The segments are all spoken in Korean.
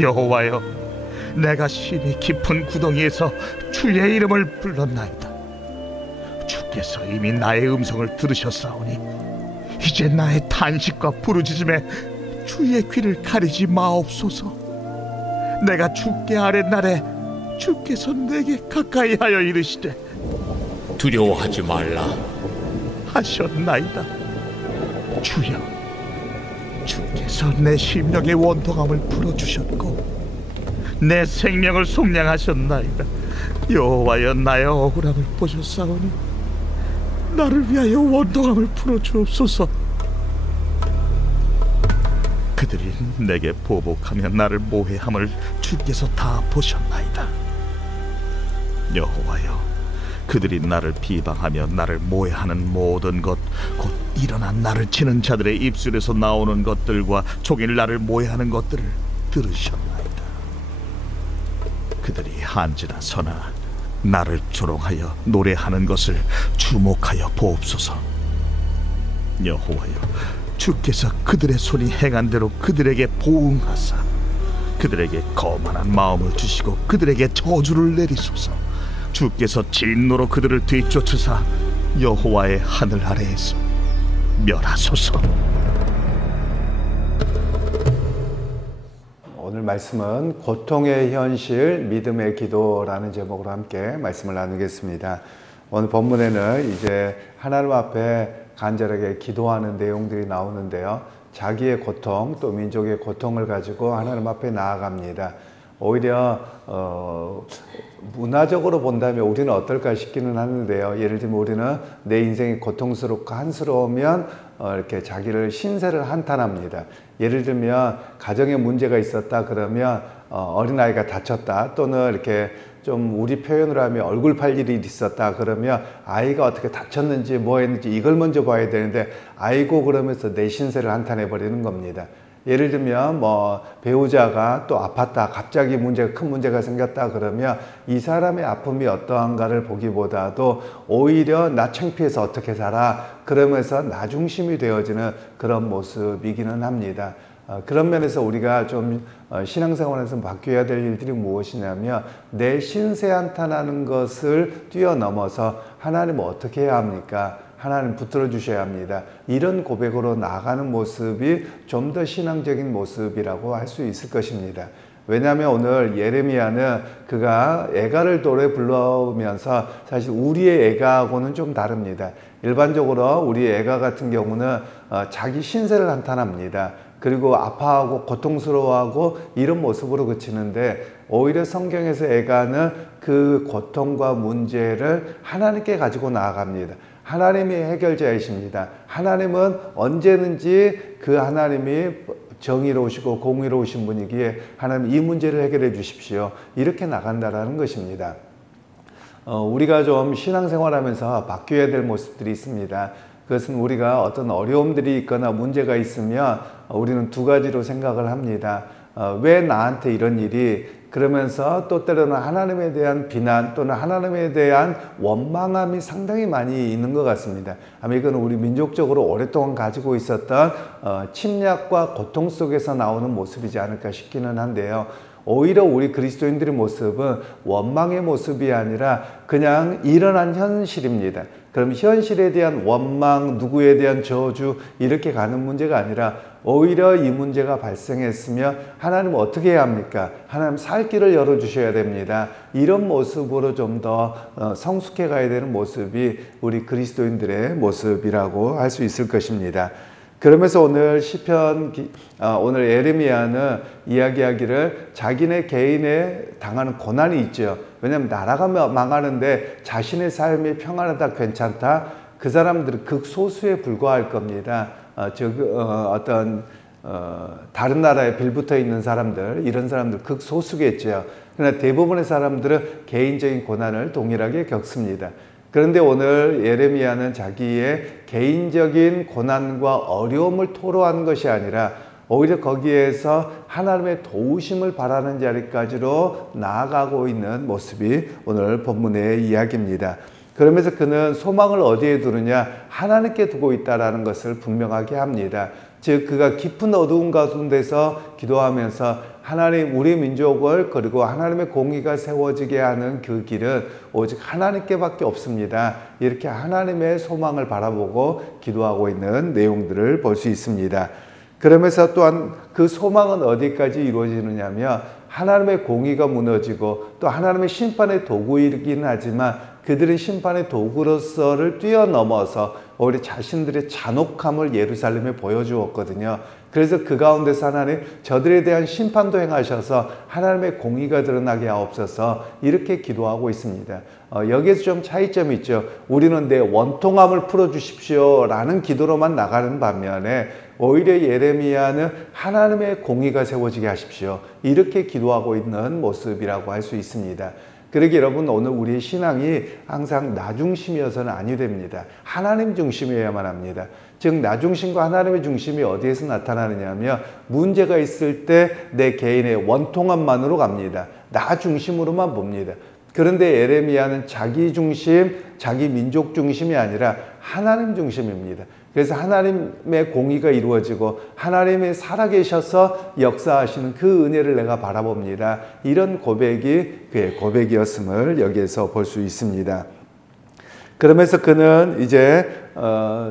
여호와여, 내가 심히 깊은 구덩이에서 주의 이름을 불렀나이다. 주께서 이미 나의 음성을 들으셨사오니 이제 나의 탄식과 부르짖음에 주의 귀를 가리지 마옵소서. 내가 주께 아랫날에 주께서 내게 가까이 하여 이르시되 두려워하지 말라 하셨나이다. 주여, 주께서 내 심령의 원통함을 풀어주셨고 내 생명을 속량하셨나이다. 여호와여, 나의 억울함을 보셨사오니 나를 위하여 원통함을 풀어주옵소서. 그들이 내게 보복하며 나를 모해함을 주께서 다 보셨나이다. 여호와여, 그들이 나를 비방하며 나를 모해하는 모든 것, 곧 일어난 나를 치는 자들의 입술에서 나오는 것들과 종일 나를 모해하는 것들을 들으셨나이다. 그들이 한지나 서나 나를 조롱하여 노래하는 것을 주목하여 보옵소서. 여호와여, 주께서 그들의 손이 행한 대로 그들에게 보응하사 그들에게 거만한 마음을 주시고 그들에게 저주를 내리소서. 주께서 진노로 그들을 뒤쫓으사 여호와의 하늘 아래에서 멸하소서. 오늘 말씀은 고통의 현실, 믿음의 기도라는 제목으로 함께 말씀을 나누겠습니다. 오늘 본문에는 이제 하나님 앞에 간절하게 기도하는 내용들이 나오는데요. 자기의 고통, 또 민족의 고통을 가지고 하나님 앞에 나아갑니다. 오히려 문화적으로 본다면 우리는 어떨까 싶기는 하는데요. 예를 들면 우리는 내 인생이 고통스럽고 한스러우면 이렇게 자기를 신세를 한탄합니다. 예를 들면 가정에 문제가 있었다 그러면 어린아이가 다쳤다, 또는 이렇게 좀 우리 표현으로 하면 얼굴 팔 일이 있었다 그러면 아이가 어떻게 다쳤는지 뭐 했는지 이걸 먼저 봐야 되는데 아이고 그러면서 내 신세를 한탄해 버리는 겁니다. 예를 들면 뭐 배우자가 또 아팠다, 갑자기 큰 문제가 생겼다 그러면 이 사람의 아픔이 어떠한가를 보기보다도 오히려 나 창피해서 어떻게 살아 그러면서 나 중심이 되어지는 그런 모습이기는 합니다. 그런 면에서 우리가 좀 신앙생활에서 바뀌어야 될 일들이 무엇이냐면 내 신세 한탄하는 것을 뛰어넘어서 하나님 어떻게 해야 합니까? 하나님 붙들어 주셔야 합니다. 이런 고백으로 나아가는 모습이 좀 더 신앙적인 모습이라고 할 수 있을 것입니다. 왜냐하면 오늘 예레미야는 그가 애가를 노래 불러오면서 사실 우리의 애가하고는 좀 다릅니다. 일반적으로 우리 애가 같은 경우는 자기 신세를 한탄합니다. 그리고 아파하고 고통스러워하고 이런 모습으로 그치는데, 오히려 성경에서 애가는 그 고통과 문제를 하나님께 가지고 나아갑니다. 하나님이 해결자이십니다. 하나님은 언제든지 그 하나님이 정의로우시고 공의로우신 분이기에 하나님 이 문제를 해결해 주십시오, 이렇게 나간다라는 것입니다. 우리가 좀 신앙생활하면서 바뀌어야 될 모습들이 있습니다. 그것은 우리가 어떤 어려움들이 있거나 문제가 있으면 우리는 두 가지로 생각을 합니다. 왜 나한테 이런 일이, 그러면서 또 때로는 하나님에 대한 비난 또는 하나님에 대한 원망함이 상당히 많이 있는 것 같습니다. 아마 이건 우리 민족적으로 오랫동안 가지고 있었던 침략과 고통 속에서 나오는 모습이지 않을까 싶기는 한데요. 오히려 우리 그리스도인들의 모습은 원망의 모습이 아니라 그냥 일어난 현실입니다. 그럼 현실에 대한 원망, 누구에 대한 저주 이렇게 가는 문제가 아니라 오히려 이 문제가 발생했으면 하나님 어떻게 해야 합니까? 하나님 살 길을 열어주셔야 됩니다. 이런 모습으로 좀 더 성숙해 가야 되는 모습이 우리 그리스도인들의 모습이라고 할 수 있을 것입니다. 그러면서 오늘 시편, 오늘 예레미야는 이야기하기를 자기네 개인에 당하는 고난이 있죠. 왜냐하면 나라가 망하는데 자신의 삶이 평안하다, 괜찮다, 그 사람들은 극소수에 불과할 겁니다. 다른 나라에 빌붙어 있는 사람들, 이런 사람들 극소수겠죠. 그러나 대부분의 사람들은 개인적인 고난을 동일하게 겪습니다. 그런데 오늘 예레미야는 자기의 개인적인 고난과 어려움을 토로하는 것이 아니라 오히려 거기에서 하나님의 도우심을 바라는 자리까지로 나아가고 있는 모습이 오늘 본문의 이야기입니다. 그러면서 그는 소망을 어디에 두느냐? 하나님께 두고 있다는 것을 분명하게 합니다. 즉 그가 깊은 어두운 가운데서 기도하면서 하나님 우리 민족을 그리고 하나님의 공의가 세워지게 하는 그 길은 오직 하나님께밖에 없습니다. 이렇게 하나님의 소망을 바라보고 기도하고 있는 내용들을 볼 수 있습니다. 그러면서 또한 그 소망은 어디까지 이루어지느냐면 하나님의 공의가 무너지고 또 하나님의 심판의 도구이긴 하지만 그들의 심판의 도구로서를 뛰어넘어서 우리 자신들의 잔혹함을 예루살렘에 보여주었거든요. 그래서 그 가운데서 하나님 저들에 대한 심판도 행하셔서 하나님의 공의가 드러나게 하옵소서 이렇게 기도하고 있습니다. 여기에서 좀 차이점이 있죠. 우리는 내 원통함을 풀어주십시오 라는 기도로만 나가는 반면에 오히려 예레미야는 하나님의 공의가 세워지게 하십시오 이렇게 기도하고 있는 모습이라고 할 수 있습니다. 그러기 여러분 오늘 우리의 신앙이 항상 나 중심이어서는 아니 됩니다. 하나님 중심이어야만 합니다. 즉 나 중심과 하나님의 중심이 어디에서 나타나느냐면 문제가 있을 때 내 개인의 원통함만으로 갑니다. 나 중심으로만 봅니다. 그런데 예레미야는 자기 중심, 자기 민족 중심이 아니라 하나님 중심입니다. 그래서 하나님의 공의가 이루어지고 하나님이 살아계셔서 역사하시는 그 은혜를 내가 바라봅니다. 이런 고백이 그의 고백이었음을 여기에서 볼 수 있습니다. 그러면서 그는 이제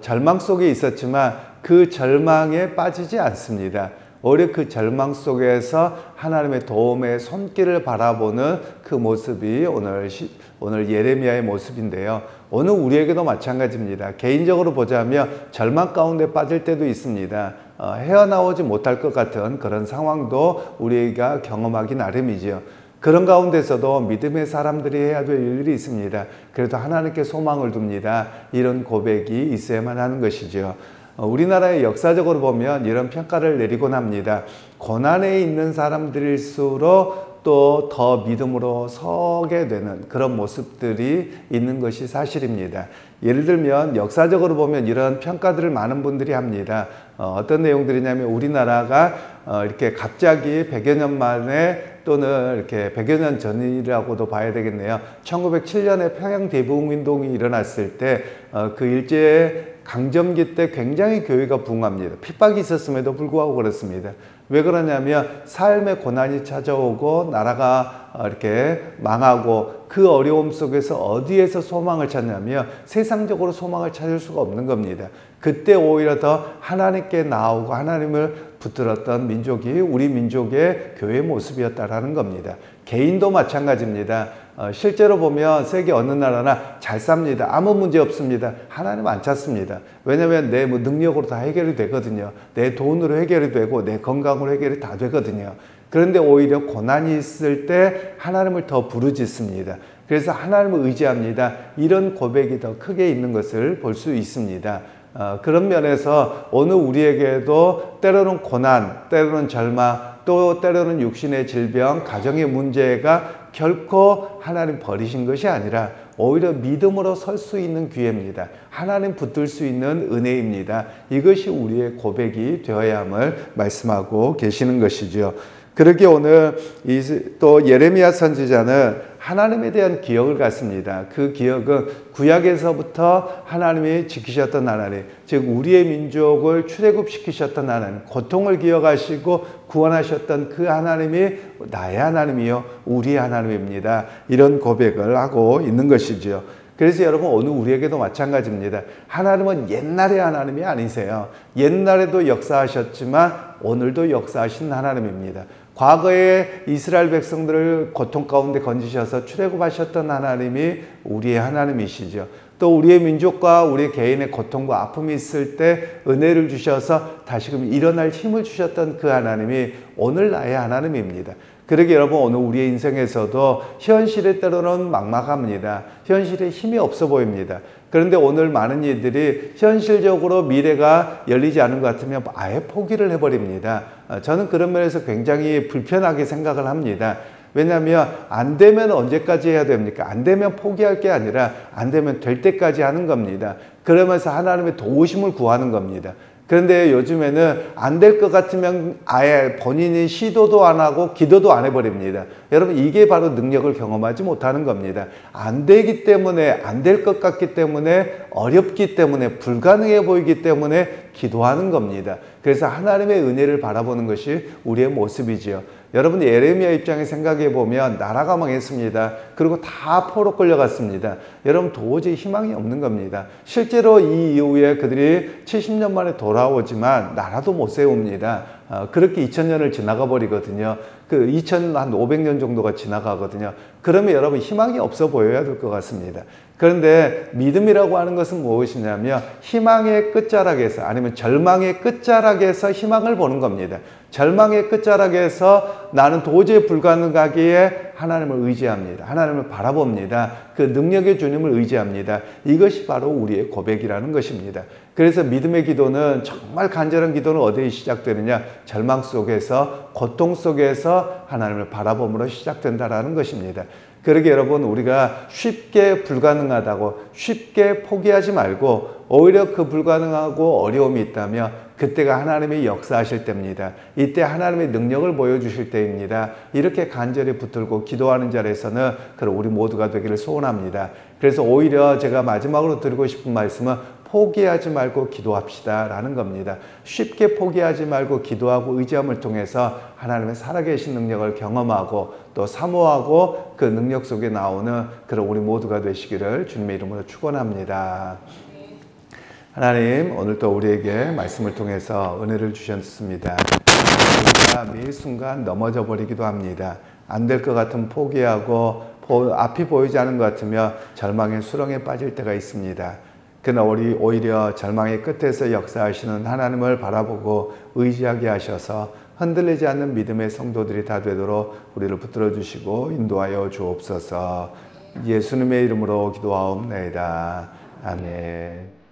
절망 속에 있었지만 그 절망에 빠지지 않습니다. 오히려 그 절망 속에서 하나님의 도움의 손길을 바라보는 그 모습이 오늘 예레미야의 모습인데요. 오늘 우리에게도 마찬가지입니다. 개인적으로 보자면 절망 가운데 빠질 때도 있습니다. 헤어나오지 못할 것 같은 그런 상황도 우리가 경험하기 나름이지요. 그런 가운데서도 믿음의 사람들이 해야 될 일이 있습니다. 그래도 하나님께 소망을 둡니다. 이런 고백이 있어야만 하는 것이죠. 우리나라의 역사적으로 보면 이런 평가를 내리곤 합니다. 고난에 있는 사람들일수록 또 더 믿음으로 서게 되는 그런 모습들이 있는 것이 사실입니다. 예를 들면 역사적으로 보면 이런 평가들을 많은 분들이 합니다. 어떤 내용들이냐면 우리나라가 이렇게 갑자기 100여 년 만에 또는 이렇게 100여 년 전이라고도 봐야 되겠네요. 1907년에 평양 대부흥운동이 일어났을 때 그 일제 강점기 때 굉장히 교회가 부흥합니다. 핍박이 있었음에도 불구하고 그렇습니다. 왜 그러냐면 삶의 고난이 찾아오고 나라가 이렇게 망하고 그 어려움 속에서 어디에서 소망을 찾냐면 세상적으로 소망을 찾을 수가 없는 겁니다. 그때 오히려 더 하나님께 나오고 하나님을 붙들었던 민족이 우리 민족의 교회의 모습이었다라는 겁니다. 개인도 마찬가지입니다. 실제로 보면 세계 어느 나라나 잘 삽니다. 아무 문제 없습니다. 하나님 안 찾습니다. 왜냐하면 내 능력으로 다 해결이 되거든요. 내 돈으로 해결이 되고 내 건강으로 해결이 다 되거든요. 그런데 오히려 고난이 있을 때 하나님을 더 부르짖습니다. 그래서 하나님을 의지합니다. 이런 고백이 더 크게 있는 것을 볼 수 있습니다. 그런 면에서 오늘 우리에게도 때로는 고난, 때로는 절망, 또 때로는 육신의 질병, 가정의 문제가 결코 하나님 버리신 것이 아니라 오히려 믿음으로 설 수 있는 기회입니다. 하나님 붙들 수 있는 은혜입니다. 이것이 우리의 고백이 되어야 함을 말씀하고 계시는 것이죠. 그러기에 오늘 또 예레미야 선지자는 하나님에 대한 기억을 갖습니다. 그 기억은 구약에서부터 하나님이 지키셨던 하나님, 즉 우리의 민족을 출애굽시키셨던 하나님, 고통을 기억하시고 구원하셨던 그 하나님이 나의 하나님이요 우리의 하나님입니다. 이런 고백을 하고 있는 것이죠. 그래서 여러분 오늘 우리에게도 마찬가지입니다. 하나님은 옛날의 하나님이 아니세요. 옛날에도 역사하셨지만 오늘도 역사하신 하나님입니다. 과거에 이스라엘 백성들을 고통 가운데 건지셔서 출애굽하셨던 하나님이 우리의 하나님이시죠. 또 우리의 민족과 우리 개인의 고통과 아픔이 있을 때 은혜를 주셔서 다시금 일어날 힘을 주셨던 그 하나님이 오늘 나의 하나님입니다. 그러게 여러분 오늘 우리의 인생에서도 현실에 때로는 막막합니다. 현실에 힘이 없어 보입니다. 그런데 오늘 많은 이들이 현실적으로 미래가 열리지 않은 것 같으면 아예 포기를 해버립니다. 저는 그런 면에서 굉장히 불편하게 생각을 합니다. 왜냐하면 안 되면 언제까지 해야 됩니까? 안 되면 포기할 게 아니라 안 되면 될 때까지 하는 겁니다. 그러면서 하나님의 도우심을 구하는 겁니다. 그런데 요즘에는 안 될 것 같으면 아예 본인이 시도도 안 하고 기도도 안 해버립니다. 여러분 이게 바로 능력을 경험하지 못하는 겁니다. 안 되기 때문에 안 될 것 같기 때문에 어렵기 때문에 불가능해 보이기 때문에 기도하는 겁니다. 그래서 하나님의 은혜를 바라보는 것이 우리의 모습이지요. 여러분 예레미야 입장에 생각해 보면 나라가 망했습니다. 그리고 다 포로 끌려갔습니다. 여러분 도저히 희망이 없는 겁니다. 실제로 이 이후에 그들이 70년 만에 돌아오지만 나라도 못 세웁니다. 그렇게 2000년을 지나가 버리거든요. 그 2500년 정도가 지나가거든요. 그러면 여러분 희망이 없어 보여야 될 것 같습니다. 그런데 믿음이라고 하는 것은 무엇이냐면 희망의 끝자락에서 아니면 절망의 끝자락에서 희망을 보는 겁니다. 절망의 끝자락에서 나는 도저히 불가능하기에 하나님을 의지합니다. 하나님을 바라봅니다. 그 능력의 주님을 의지합니다. 이것이 바로 우리의 고백이라는 것입니다. 그래서 믿음의 기도는 정말 간절한 기도는 어디에 시작되느냐? 절망 속에서 고통 속에서 하나님을 바라봄으로 시작된다라는 것입니다. 그러게 여러분 우리가 쉽게 불가능하다고 쉽게 포기하지 말고 오히려 그 불가능하고 어려움이 있다면 그때가 하나님의 역사하실 때입니다. 이때 하나님의 능력을 보여주실 때입니다. 이렇게 간절히 붙들고 기도하는 자리에서는 그럼 우리 모두가 되기를 소원합니다. 그래서 오히려 제가 마지막으로 드리고 싶은 말씀은 포기하지 말고 기도합시다 라는 겁니다. 쉽게 포기하지 말고 기도하고 의지함을 통해서 하나님의 살아계신 능력을 경험하고 또 사모하고 그 능력 속에 나오는 그런 우리 모두가 되시기를 주님의 이름으로 축원합니다. 하나님 오늘 또 우리에게 말씀을 통해서 은혜를 주셨습니다. 우리가 매 순간 넘어져 버리기도 합니다. 안 될 것 같으면 포기하고 앞이 보이지 않은 것 같으면 절망의 수렁에 빠질 때가 있습니다. 그러나 우리 오히려 절망의 끝에서 역사하시는 하나님을 바라보고 의지하게 하셔서 흔들리지 않는 믿음의 성도들이 다 되도록 우리를 붙들어 주시고 인도하여 주옵소서. 예수님의 이름으로 기도하옵나이다. 아멘.